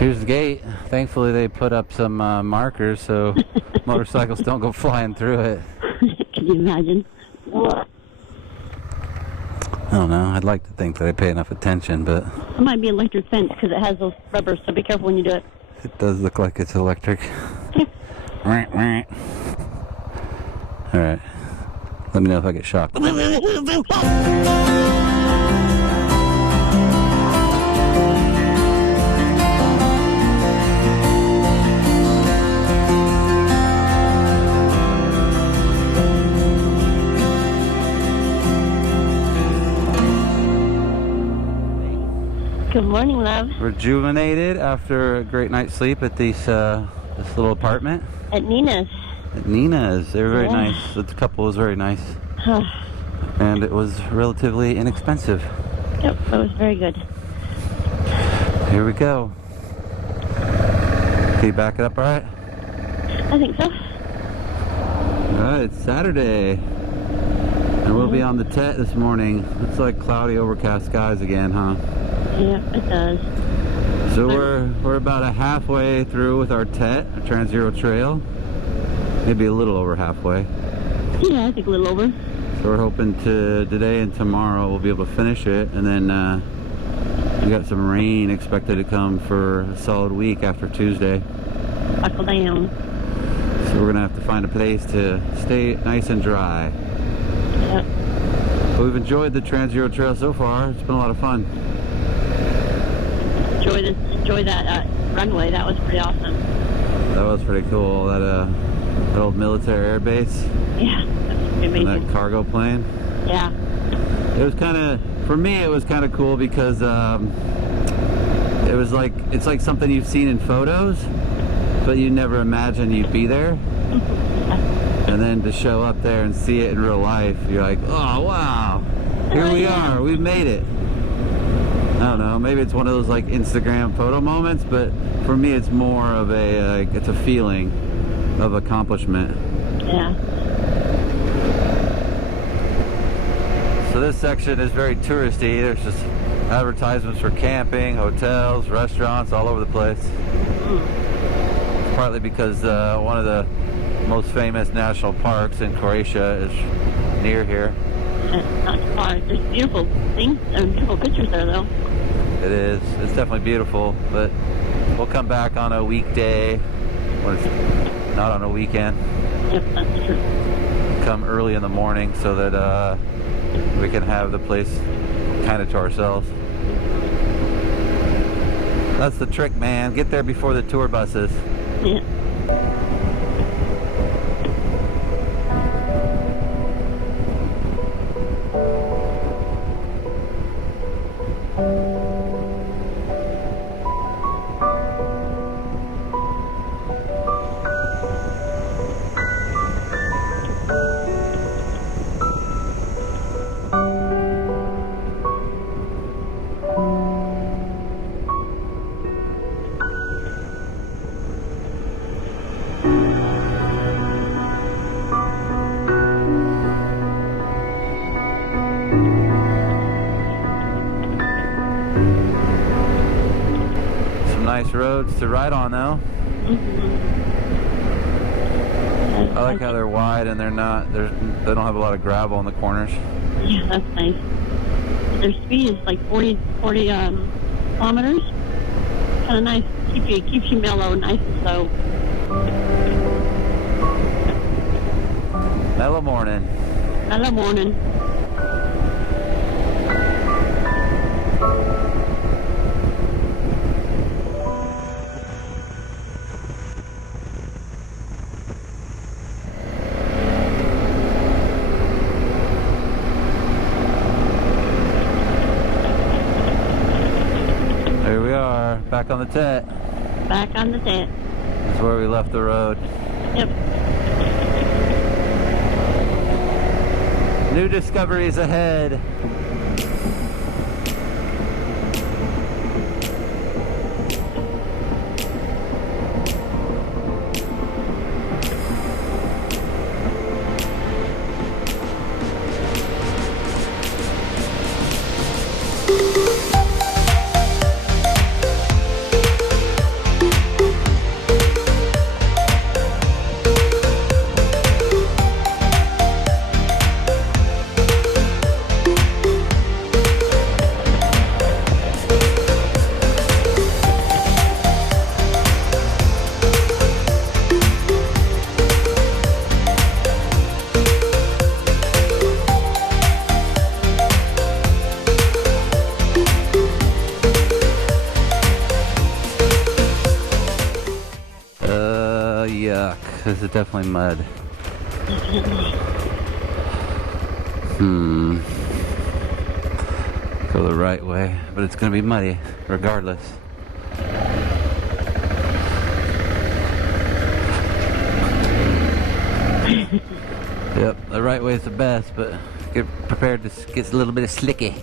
Here's the gate. Thankfully, they put up some markers so motorcycles don't go flying through it. Can you imagine? I don't know. I'd like to think that I pay enough attention, but It might be electric fence because it has those rubbers, so be careful when you do it. it does look like it's electric. Alright. Let me know if I get shocked. Good morning, love. Rejuvenated after a great night's sleep at this little apartment. At Nina's. At Nina's. They were very Yeah. nice. The couple was very nice. And it was relatively inexpensive. Yep, it was very good. Here we go. Can you back it up all right? I think so. Alright, it's Saturday. And we'll be on the Tet this morning. It's like cloudy, overcast skies again, huh? Yep, it does. So we're about a halfway through with our Tet, our Trans-Zero Trail. Maybe a little over halfway. Yeah, I think a little over. So we're hoping today and tomorrow we'll be able to finish it, and then we got some rain expected to come for a solid week after Tuesday. Buckle down. So we're gonna have to find a place to stay nice and dry. Yep. But we've enjoyed the Trans-Zero Trail so far. It's been a lot of fun. Enjoy that runway. That was pretty awesome. That was pretty cool. That old military air base. Yeah, that was And amazing. that cargo plane. Yeah. It was kind of, for me, it was kind of cool because it was like, it's like something you've seen in photos, but you never imagine you'd be there. And then to show up there and see it in real life, you're like, oh wow, here we are, we've made it. I don't know, maybe it's one of those like Instagram photo moments, but for me it's more of a, it's a feeling of accomplishment. Yeah. So this section is very touristy. There's just advertisements for camping, hotels, restaurants all over the place. It's partly because one of the most famous national parks in Croatia is near here. It's not too far. There's beautiful things and beautiful pictures there, though. It is. It's definitely beautiful, but we'll come back on a weekday when it's not on a weekend. Yep, that's true. Come early in the morning so that we can have the place kind of to ourselves. That's the trick, man. Get there before the tour buses. Yeah. Nice roads to ride on though. I like how they're wide and they don't have a lot of gravel in the corners. Yeah, that's nice. Their speed is like 40 kilometers. Kind of nice. Keeps you mellow, nice and slow. Mellow morning. Mellow morning. Here we are, back on the Tet. Back on the Tet. That's where we left the road. Yep. New discoveries ahead. This is definitely mud. Definitely. Go the right way, but it's gonna be muddy regardless. Yep, the right way is the best, but get prepared to get a little bit of slicky.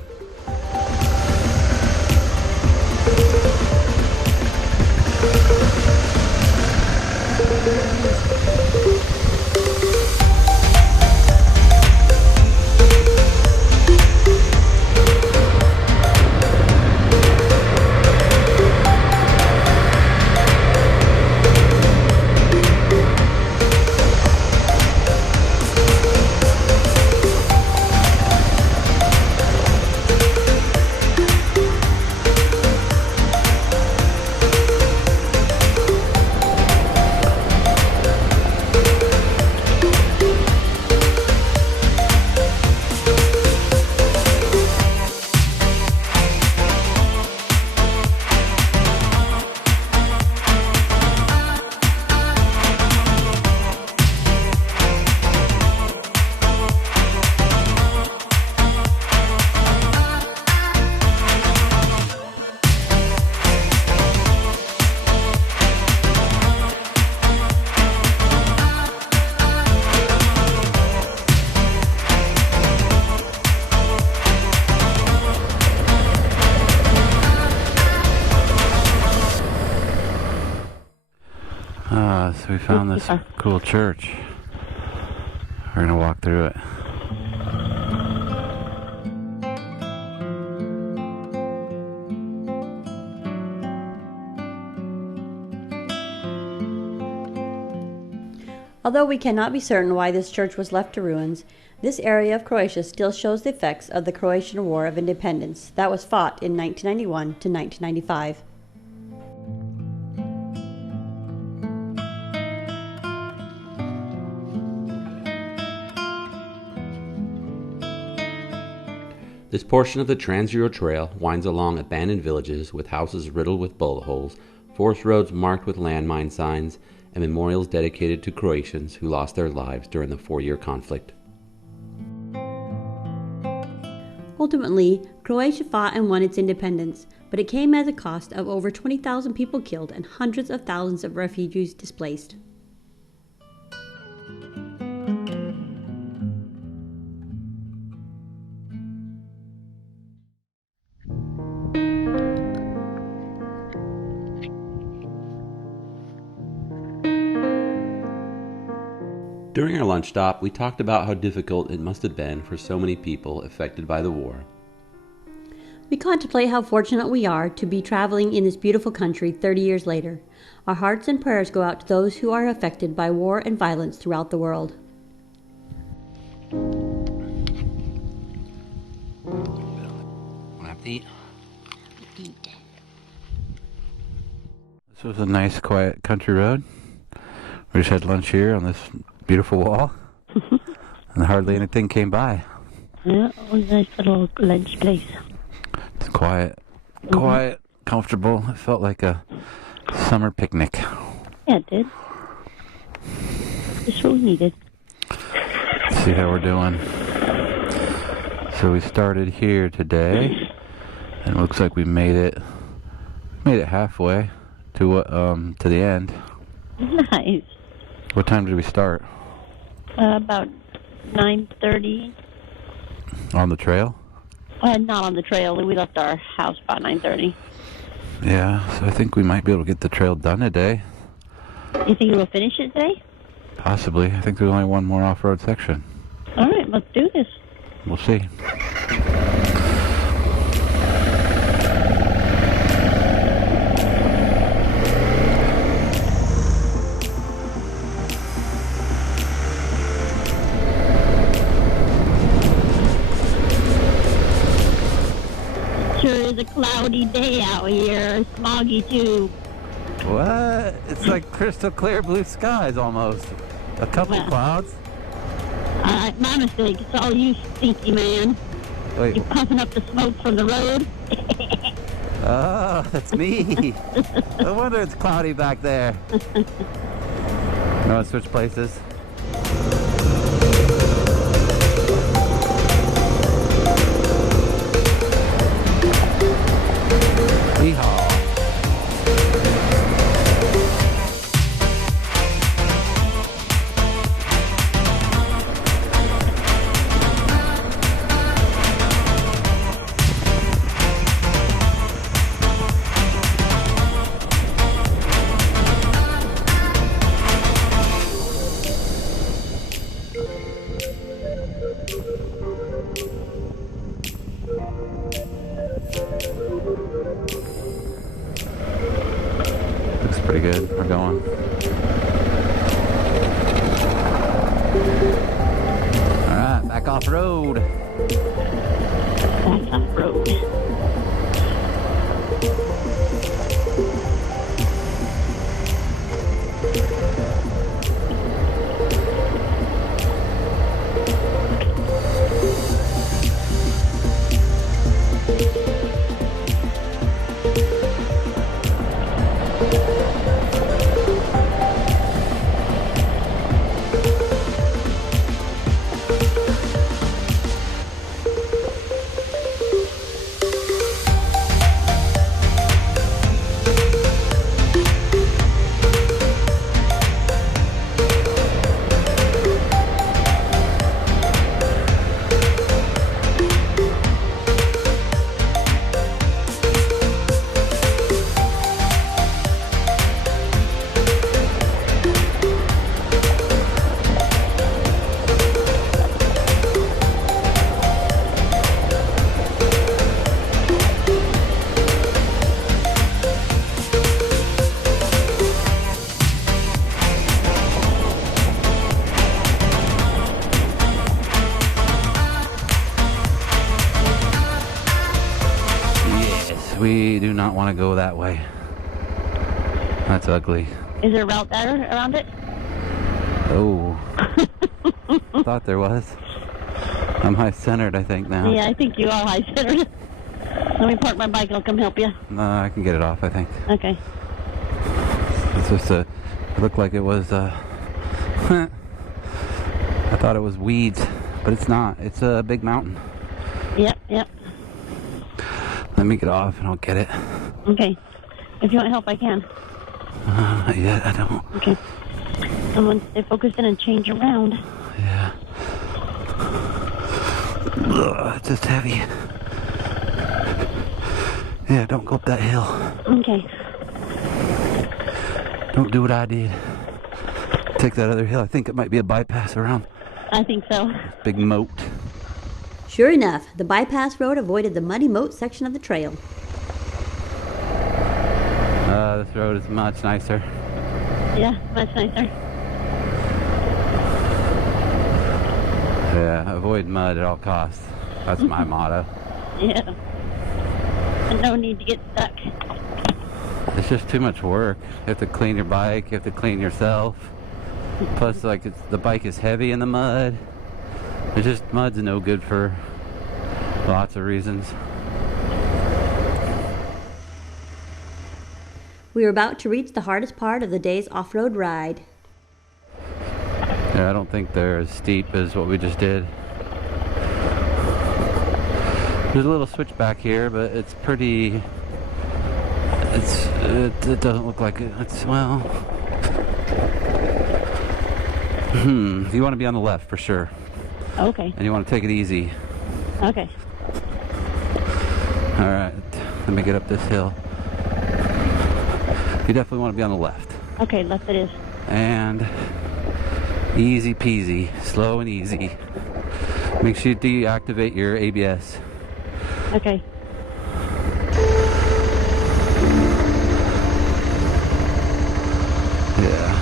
So we found this cool church. We're gonna walk through it. Although we cannot be certain why this church was left to ruins, this area of Croatia still shows the effects of the Croatian War of Independence that was fought in 1991 to 1995. This portion of the Trans-Euro Trail winds along abandoned villages with houses riddled with bullet holes, forest roads marked with landmine signs, and memorials dedicated to Croatians who lost their lives during the 4-year conflict. Ultimately, Croatia fought and won its independence, but it came at a cost of over 20,000 people killed and hundreds of thousands of refugees displaced. During our lunch stop, we talked about how difficult it must have been for so many people affected by the war. We contemplate how fortunate we are to be traveling in this beautiful country 30 years later. Our hearts and prayers go out to those who are affected by war and violence throughout the world. Want to eat? This was a nice, quiet country road. We just had lunch here on this beautiful wall, and hardly anything came by. Yeah, it was a nice little lunch place. It's quiet, comfortable. It felt like a summer picnic. Yeah, it did. Just what we needed. Let's see how we're doing. So we started here today, and it looks like we made it halfway to the end. Nice. What time did we start? About 9:30. On the trail? Not on the trail. We left our house about 9:30. Yeah, so I think we might be able to get the trail done today. You think we'll finish it today? Possibly. I think there's only one more off-road section. All right, let's do this. We'll see. Sure is a cloudy day out here. Smoggy too. What? It's like crystal clear blue skies almost. A couple Well. clouds. My mistake. It's all you, stinky man. Wait. You're pumping up the smoke from the road. Oh, that's me. No wonder it's cloudy back there. You want to switch places? Yeehaw. Looks pretty good. We're going. Alright, back off road. Back off road. We do not want to go that way. That's ugly. Is there a route better around it? Oh. Thought there was. I'm high-centered, I think, now. Yeah, I think you are high-centered. Let me park my bike. I'll come help you. No, I can get it off, I think. Okay. It's just it looked like it was, I thought it was weeds, but it's not. It's a big mountain. Yep, yep. Let me get off and I'll get it. Okay. If you want help, I can. Not yet, I don't. Okay. I'm going to stay focused in and change around. Yeah. Ugh, it's just heavy. Yeah, don't go up that hill. Okay. Don't do what I did. Take that other hill. I think it might be a bypass around. I think so. Big moat. Sure enough, the bypass road avoided the muddy moat section of the trail. This road is much nicer. Yeah, much nicer. Yeah, avoid mud at all costs. That's my motto. Yeah. And no need to get stuck. It's just too much work. You have to clean your bike, you have to clean yourself. Plus, like, the bike is heavy in the mud. It's just, mud's no good for lots of reasons. We were about to reach the hardest part of the day's off-road ride. Yeah, I don't think they're as steep as what we just did. There's a little switchback here, but it's pretty... It doesn't look like it. It's, well... You want to be on the left for sure. Okay. And you want to take it easy. Okay. Alright, let me get up this hill. You definitely want to be on the left. Okay, left it is. And easy peasy, slow and easy. Make sure you deactivate your ABS. Okay. Yeah.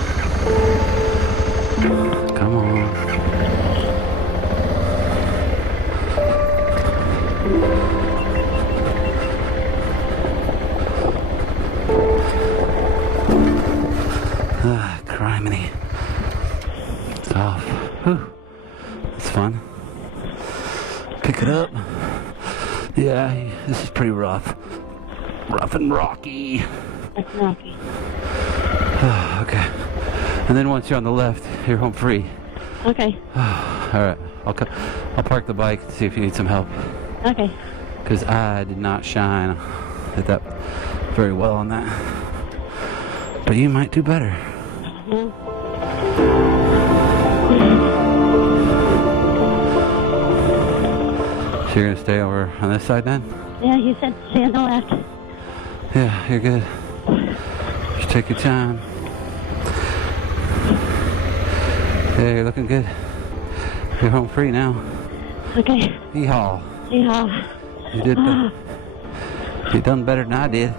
Come on. Criminy. It's off. Whew. It's fun. Pick it up. Yeah, this is pretty rough. Rough and rocky. That's rocky. Okay. And then once you're on the left, you're home free. Okay. Alright, I'll park the bike and see if you need some help. Okay. Because I did not shine at that very well on that. But you might do better. Mm. So you're going to stay over on this side then? Yeah, you said stay on the left. Yeah, you're good. Just take your time. Yeah, you're looking good. You're home free now. Okay. Yeehaw. Yeah. You did better. You done better than I did.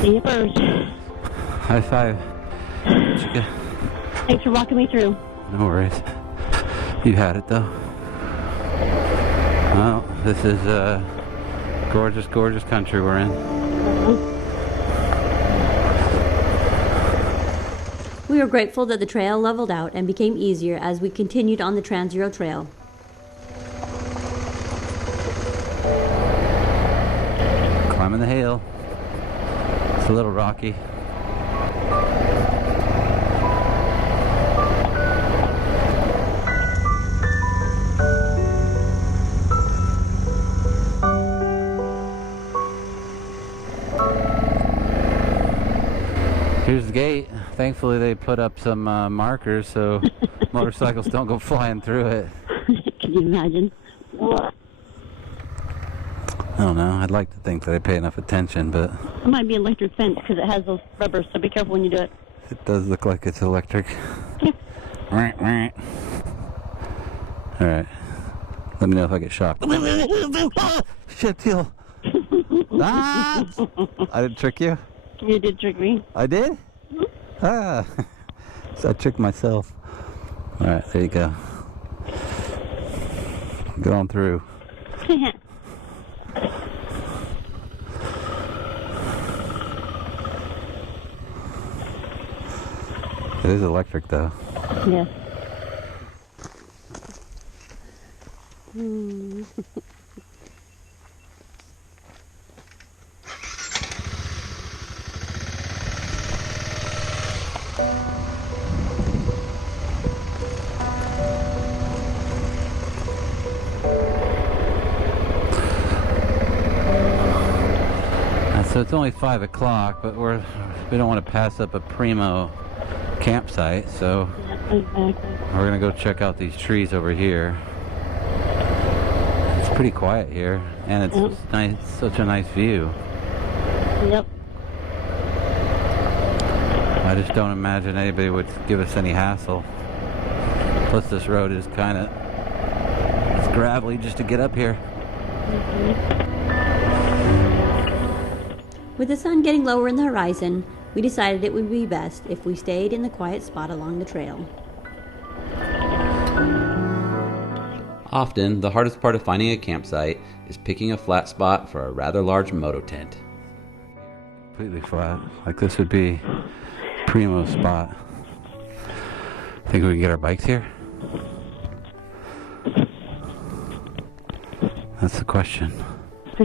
See you first. High five. What you got? Thanks for walking me through. No worries. You had it though. Well, this is gorgeous, gorgeous country we're in. We were grateful that the trail leveled out and became easier as we continued on the Trans-Euro Trail. Climbing the hill. It's a little rocky. Here's the gate. Thankfully they put up some markers so motorcycles don't go flying through it. Can you imagine? I don't know. I'd like to think that they pay enough attention, but It might be electric fence because it has those rubbers, so be careful when you do it. it does look like it's electric. Yeah. Alright. Let me know if I get shocked. Shit, Teal. Ah! I didn't trick you? You did trick me. I did? Ah! So I tricked myself. Alright, there you go. Go on through. It is electric though. Yes. So it's only 5 o'clock, but we don't want to pass up a primo campsite, so Exactly. we're gonna go check out these trees over here. It's pretty quiet here, and it's nice, such a nice view. Yep. I just don't imagine anybody would give us any hassle. Plus this road is kind of, it's gravelly just to get up here. With the sun getting lower in the horizon, we decided it would be best if we stayed in the quiet spot along the trail. Often, the hardest part of finding a campsite is picking a flat spot for a rather large moto tent. Completely flat. Like this would be primo spot. Think we can get our bikes here? That's the question.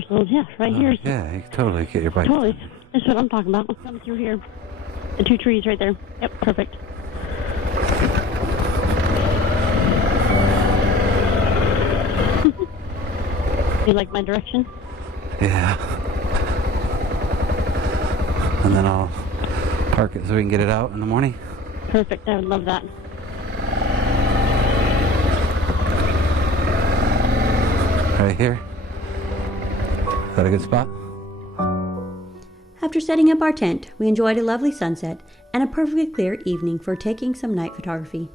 Yeah, right here. Yeah, you can totally get your bike. Totally. That's what I'm talking about. Let's come through here. The 2 trees right there. Yep, perfect. You like my direction? Yeah. And then I'll park it so we can get it out in the morning. Perfect. I would love that. Right here. Is that a good spot? After setting up our tent, we enjoyed a lovely sunset and a perfectly clear evening for taking some night photography.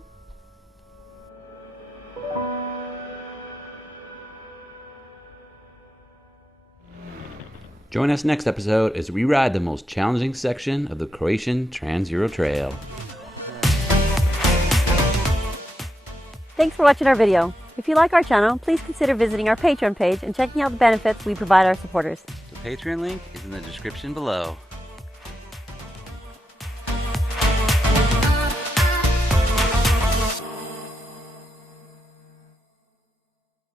Join us next episode as we ride the most challenging section of the Croatian Trans-Euro Trail. Thanks for watching our video. If you like our channel, please consider visiting our Patreon page and checking out the benefits we provide our supporters. The Patreon link is in the description below.